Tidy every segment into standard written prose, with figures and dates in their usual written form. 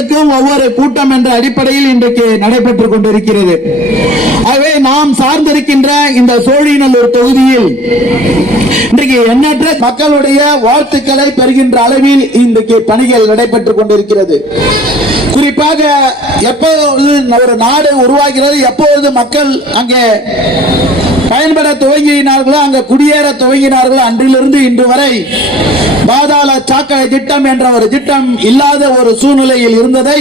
பகுதிகளுக்கும் ஒவ்வொரு கூட்டம் என்ற அடிப்படையில் இன்றைக்கு நடைபெற்றுக் கொண்டிருக்கிறது. ஆகவே நாம் சார்ந்திருக்கின்ற இந்த சோழிநல்லூர் தொகுதியில் இன்றைக்கு எண்ணற்ற மக்களுடைய வாழ்த்துக்களை பெறுகின்ற அளவில் இன்றைக்கு பணிகள் நடைபெற்றுக் கொண்டிருக்கிறது. குறிப்பாக எப்போது ஒரு நாடு உருவாகிறது, எப்போது மக்கள் அங்கே பயன்பட துவங்கினார்களோ, அங்கு குடியேற துவங்கினார்களோ, அன்றிலிருந்து இன்று வரை பாதாள சாக்கடை திட்டம் என்ற ஒரு திட்டம் இல்லாத ஒரு சூழ்நிலையில் இருந்ததை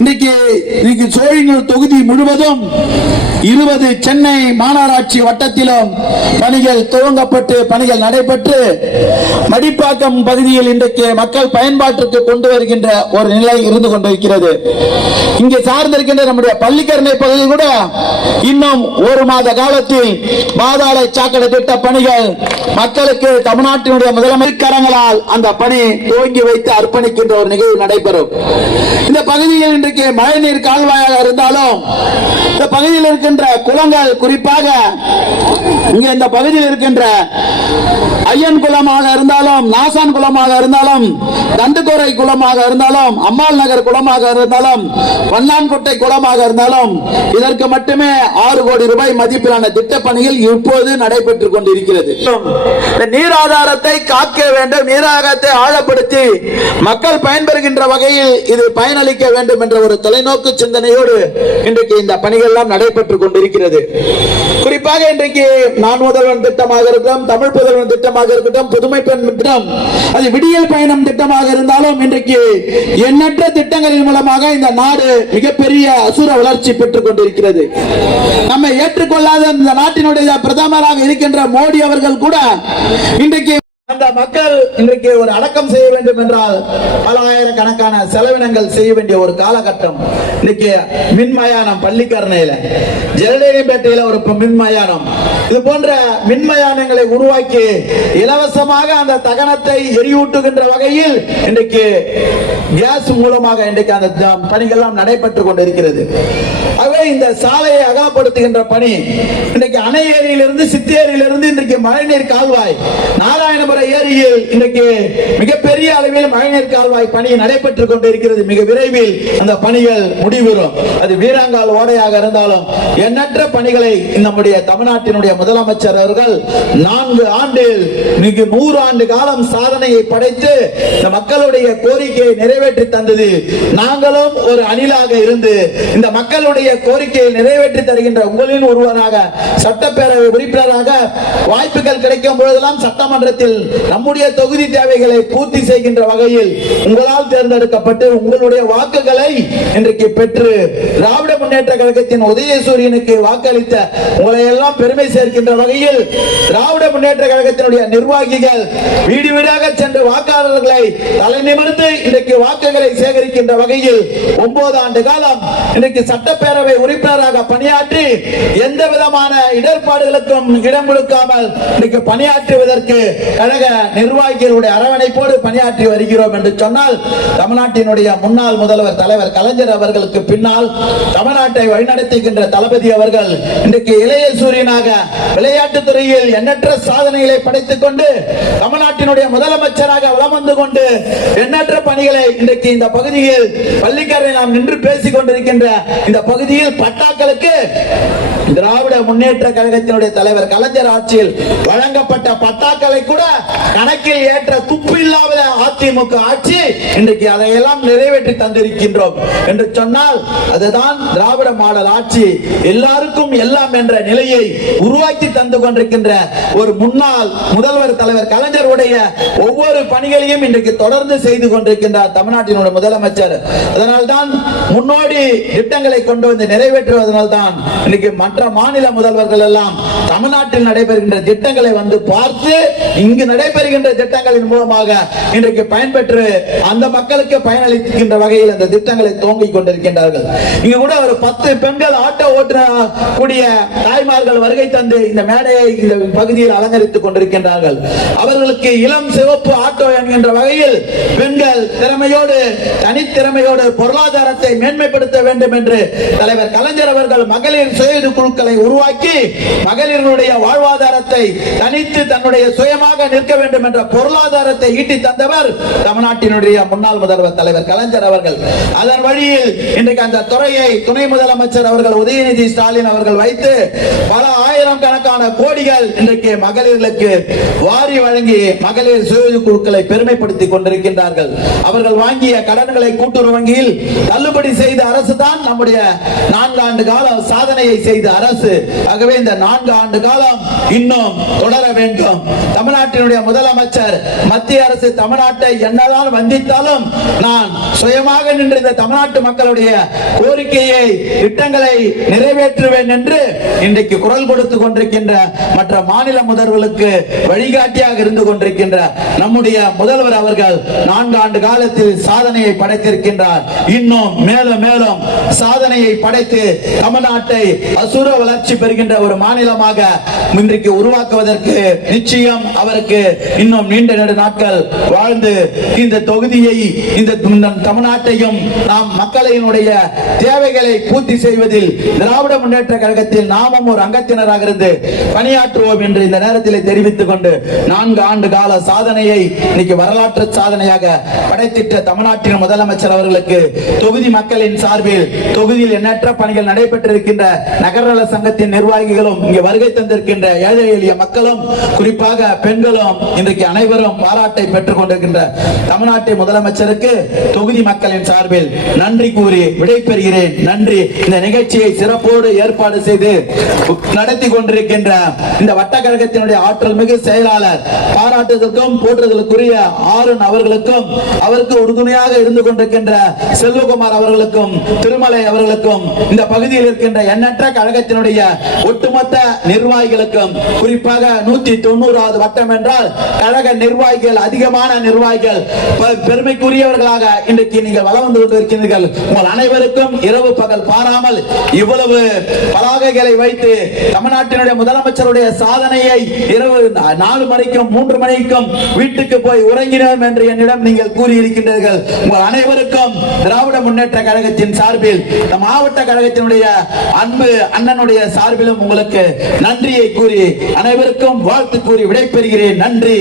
இன்னைக்கு சோழிநல்லூர் தொகுதி முழுவதும் 20 சென்னை மாநகராட்சி வட்டத்திலும் பணிகள் துவங்கப்பட்டு பணிகள் நடைபெற்று மடிப்பாக்கம் பகுதியில் இன்றைக்கு மக்கள் பயன்பாட்டிற்கு கொண்டு வருகின்ற ஒரு நிலை இருந்து கொண்டிருக்கிறது. இங்கே சார்ந்திருக்கின்ற நம்முடைய பள்ளிக்கரணை பகுதி கூட இன்னும் ஒரு மாத காலத்தில் பாதாள சாக்கடை திட்ட பணிகள் மக்களுக்கு தமிழ்நாட்டினுடைய முதலமைச்சர்களால் அந்த பணி துவங்கி வைத்து அர்ப்பணிக்கின்ற ஒரு நிகழ்வு நடைபெறும். இந்த பகுதியில் இன்றைக்கு மழைநீர் கால்வாயாக இருந்தாலும் இந்த பகுதியில் இருக்கின்ற குளங்கள், குறிப்பாக இங்க இந்த பகுதியில் இருக்கின்ற ஐயன் குளமாக இருந்தாலும், நாசான் குளமாக இருந்தாலும், தண்டுக்கோரை குளமாக இருந்தாலும், அம்மாள் நகர் குளமாக இருந்தாலும், வண்ணான்கோட்டை குளமாக இருந்தாலும் இதற்கு மட்டுமே 6 கோடி ரூபாய் மதிப்பிலான திட்ட பணிகள் இப்போது நடைபெற்றுக் கொண்டிருக்கிறது. நீர் ஆதாரத்தை காக்க வேண்டும், நீராகத்தை ஆழப்படுத்தி மக்கள் பயன்பெறுகின்ற வகையில் இது பயனளிக்க வேண்டும் என்ற ஒரு தொலைநோக்கு சிந்தனையோடு இன்றைக்கு இந்த பணிகள் எல்லாம் நடைபெற்றுக் கொண்டிருக்கிறது. குறிப்பாக இன்றைக்கு நான் முதல்வன் திட்டமாக இருக்கட்டும், தமிழ் புதல்வன் திட்டமாக இருக்கட்டும், புதுமை பெண் திட்டம், அது விடியல் பயணம் திட்டமாக இருந்தாலும் இன்றைக்கு எண்ணற்ற திட்டங்களின் மூலமாக இந்த நாடு மிகப்பெரிய அசுர வளர்ச்சி பெற்றுக் கொண்டிருக்கிறது. நம்மை ஏற்றுக்கொள்ளாத இந்த நாட்டினுடைய பிரதமராக இருக்கின்ற மோடி அவர்கள் கூட இன்றைக்கு அந்த மக்கள் இன்றைக்கு ஒரு அடக்கம் செய்ய வேண்டும் என்றால் பல ஆயிரக்கணக்கான செலவினங்கள் செய்ய வேண்டிய ஒரு காலகட்டம். இன்னைக்கு மின்மயானம் பள்ளிக்கரணையில, ஜெரடேனியம்பேட்டையில ஒரு மின்மயானம், இது போன்ற மின்மயானங்களை உருவாக்கி இலவசமாக அந்த தகனத்தை எரியூட்டுகின்ற வகையில் இன்றைக்கு கேஸ் மூலமாக இன்றைக்கு அந்த பணிகள் நடைபெற்றுக் கொண்டிருக்கிறது. ஆகவே இந்த சாலையை அகலப்படுத்துகின்ற பணி இன்றைக்கு அணை ஏரியிலிருந்து, சித்தேரியிலிருந்து இன்றைக்கு மழைநீர் கால்வாய், நாராயணபுரம் ஏரியில் இன்றைக்கு மிகப்பெரிய அளவில் மழைநீர் கால்வாய் பணி நடைபெற்றுக் கொண்டிருக்கிறது. மிக விரைவில் அந்த பணிகள் முடிவுறும். அது வீராங்கால் ஓடையாக இருந்தாலும் எண்ணற்ற பணிகளை நம்முடைய தமிழ்நாட்டினுடைய முதலமைச்சர் அவர்கள் 4 ஆண்டில் 100 ஆண்டு காலம் சாதனையை படைத்து இந்த மக்களுடைய கோரிக்கையை நிறைவேற்றி தந்தது. நாங்களும் ஒரு அணிலாக இருந்து இந்த மக்களுடைய கோரிக்கையை நிறைவேற்றி தருகின்ற உங்களின் ஒருவராக, சட்டப்பேரவை உறுப்பினராக வாய்ப்புகள் கிடைக்கும் பொழுதெல்லாம் சட்டமன்றத்தில் நம்முடைய தொகுதி தேவைகளை பூர்த்தி செய்கின்ற வகையில் உங்களால் தேர்ந்தெடுக்கப்பட்டு உங்களுடைய வாக்குகளை இன்றைக்கு பெற்று திராவிட முன்னேற்ற கழகத்தின் உதயசூரியனுக்கு வாக்களித்த உங்களை எல்லாம் பெருமை சேர்க்கின்ற வகையில் திராவிட முன்னேற்ற கழகத்தினுடைய நிர்வாகிகள் வீடு வீடாக சென்று வாக்காளர்களை தலை நிமிர்ந்து இன்றைக்கு வாக்குகளை சேகரிக்கின்ற வகையில் 9 ஆண்டு காலம் இன்றைக்கு சட்டப்பேரவை உறுப்பினராக பணியாற்றி எந்த விதமான இடர்பாடுகளுக்கும் இடம் கொடுக்காமல் இன்றைக்கு பணியாற்றுவதற்கு கழக நிர்வாகிகளுடைய அரவணைப்போடு பணியாற்றி வருகிறோம் என்று சொன்னால், தமிழ்நாட்டினுடைய முன்னாள் முதல்வர் தலைவர் கலைஞர் அவர்களுக்கு பின்னால் தமிழ்நாட்டை வழிநடத்துகின்ற தளபதி அவர்கள் இன்றைக்கு இளைய சூரியனாக விளையாட்டுத் துறையில் எண்ணற்ற சாதனைகளை படைத்துக் கொண்டு தமிழ்நாட்டினுடைய முதலமைச்சராக வலம் வந்து கொண்டு எண்ணற்ற பணிகளை இன்றைக்கு இந்த பகுதியில் பள்ளிக்கரை நாம் நின்று பேசிக் கொண்டிருக்கின்ற இந்த பகுதியில் பட்டாக்களுக்கு திராவிட முன்னேற்ற கழகத்தினுடைய தலைவர் கலைஞர் ஆட்சியில் வழங்கப்பட்ட பட்டாக்களை கூட கணக்கில் ஏற்ற துப்பு இல்லாத அதிமுக ஆட்சி இன்றைக்கு அதையெல்லாம் நிறைவேற்றி தந்திருக்கின்றோம் என்று சொன்னால் அதுதான் திராவிட மாடல் ஆட்சி. எல்லாருக்கும் எல்லாம் என்ற நிலையை உருவாக்கி தந்து கொண்டிருக்கின்ற ஒரு முன்னாள் முதல்வர் தலைவர் கலைஞருடைய ஒவ்வொரு பணிகளையும் இன்றைக்கு தொடர்ந்து செய்து கொண்டிருக்கின்றார் தமிழ்நாட்டினுடைய முதலமைச்சர். அதனால்தான் முன்னோடி திட்டங்களை கொண்டு வந்து நிறைவேற்றுவதனால்தான் இன்னைக்கு மற்ற மாநில முதல்வர்கள் எல்லாம் தமிழ்நாட்டில் நடைபெறுகின்ற திட்டங்களை வந்து பார்த்து இங்கு நடைபெறுகின்ற திட்டங்களின் மூலமாக இன்றைக்கு பயன்பெற்று அந்த மக்களுக்கு பயனளிக்கின்ற வகையில் அந்த திட்டங்களை துவங்கிக் கொண்டிருக்கின்றார்கள். இங்கு கூட ஒரு 10 பெண்கள் ஆட்டோ ஓட்டக்கூடிய தாய்மார்கள் வருகை தந்து இந்த மேடையை இந்த பகுதியில் அலங்கரித்துக் கொண்டிருக்கின்றார்கள். அவர்களுக்கு இளம் சிவப்பு ஆட்டோ என்கின்ற வகையில் பெண்கள் திறமையோடு, தனித்திறமையோடு பொருளாதாரத்தை மேன்மைப்படுத்த வேண்டும் என்று தலைவர் கலைஞர் அவர்கள் மகளிர் சுய குழுக்களை உருவாக்கி மகளிருடைய வாழ்வாதாரத்தை தனித்து தன்னுடைய சுயமாக நிற்க வேண்டும் என்ற பொருளாதாரத்தை ஈட்டி தந்தவர் தமிழ்நாட்டினுடைய முன்னாள் முதல்வர் தலைவர் கலைஞர் அவர்கள். அதன் வழியில் இன்றைக்கு அந்த துறையை துணை முதலமைச்சர் அவர்கள் உதயநிதி ஸ்டாலின் அவர்கள் வைத்து பல ஆயிரம் கணக்கான கோடிகள் இன்றைக்கு மகளிர்களுக்கு வாரி வழங்கி மகளிர் சுய குழுக்களை பெருமைப்படுத்திக் கொண்டிருக்கின்றார்கள். அவர்கள் வாங்கிய கடன்களை கூட்டுறவு வங்கியில் தள்ளுபடி செய்த அரசு தான் நம்முடைய 4 ஆண்டு கால சாதனையை செய்த அரசு. ஆகவே இந்த 4 ஆண்டு காலம் இன்னும் தொடர வேண்டும். தமிழ்நாட்டினுடைய முதலமைச்சர் மத்திய அரசு தமிழ்நாட்டை என்னதான் வந்தித்தாலும் நான் சுயமாக நின்று இந்த தமிழ்நாட்டு மக்களுடைய கோரிக்கையை திட்டங்களை நிறைவேற்றுவேன் என்று இன்றைக்கு குரல் கொடுத்துக் கொண்டிருக்கின்ற மற்ற மாநில முதல்வர்களுக்கு வழிகாட்டியாக இருந்து கொண்டிருக்கின்ற நம்முடைய முதல்வர் அவர்கள் 4 ஆண்டு காலத்தில் சாதனையை படைத்திருக்கின்றார். இன்னும் மேலும் மேலும் சாதனையை படைத்து தமிழ்நாட்டை அசுர வளர்ச்சி பெறுகின்ற ஒரு மாநிலமாக இன்றைக்கு உருவாக்குவதற்கு நிச்சயம் அவருக்கு இன்னும் நீண்ட நெடு நாட்கள் வாழ்ந்து இந்த தொகுதியை இந்த தமிழ்நாட்டையும் நாம் மக்களினுடைய தேவைகளை பூர்த்தி செய்வதில் திராவிட முன்னேற்ற கழகத்தில் நாமும் ஒரு அங்கத்தினராக இருந்து பணியாற்றுவோம் என்று இந்த நேரத்தில் தெரிவித்துக் கொண்டு 4 ஆண்டு கால சாதனையை இன்னைக்கு வரலாற்று சாதனையாக படைத்திட்ட தமிழ்நாட்டின் முதலமைச்சர் அவர்களுக்கு தொகுதி மக்களின் சார்பில் தொகுதியில் எண்ணற்ற பணிகள் நடைபெற்றிருக்கின்ற நகர்நல சங்கத்தின் நிர்வாகிகளும் இங்கே வருகை தந்திருக்கின்ற ஏழை எளிய மக்களும் குறிப்பாக பெண்களும் இன்றைக்கு அனைவரும் பாராட்டை பெற்றுக் கொண்டிருக்கின்ற தமிழ்நாட்டின் முதலமைச்சருக்கு தொகுதி மக்களின் சார்பில் நன்றி கூறி விடைபெறுகிறேன். நன்றி. இந்த நிகழ்ச்சியை சிறப்போடு ஏற்பாடு செய்து நடத்தி கொண்டிருக்கின்ற இந்த வட்டக்கழகத்தினுடைய ஆற்றல் மிகு செயலாளர் பாராட்டுதலுக்கும் போற்றுதலுக்குரிய ஆருண் அவர்களுக்கும் அவருக்கு உறுதுணையாக இருந்து கொண்டிருக்கின்ற செல்வகுமார் அவர்களுக்கும் திருமலை அவர்களுக்கும் இந்த பகுதியில் இருக்கின்ற எண்ணற்ற கழகத்தினுடைய ஒட்டுமொத்த நிர்வாகிகளுக்கும் குறிப்பாக 190வது வட்டம் என்றால் கழக நிர்வாகிகள் அதிகமான நிர்வாகிகள் பெருமைக்குரியவர்களாக இன்றைக்கு நீங்கள் வளம் வந்து கொண்டிருக்கிறீர்கள். உங்கள் அனைவருக்கும் இரவு பகல் பாராமல் இவ்வளவு பதாகைகளை வைத்து தமிழ்நாட்டினுடைய முதலமைச்சருடைய சாதனையை இரவு 4 மணிக்கும் 3 மணிக்கும் வீட்டுக்கு போய் உறங்கினோம் என்று என்னிடம் நீங்கள் கூறியிருக்கின்றீர்கள். உங்கள் அனைவருக்கும் திராவிட முன்னேற்ற கழகத்தின் சார்பில் மாவட்ட கழகத்தினுடைய அன்பு அண்ணனுடைய சார்பிலும் உங்களுக்கு நன்றியை கூறி அனைவருக்கும் வாழ்த்து கூறி விடைபெறுகிறேன். நன்றி.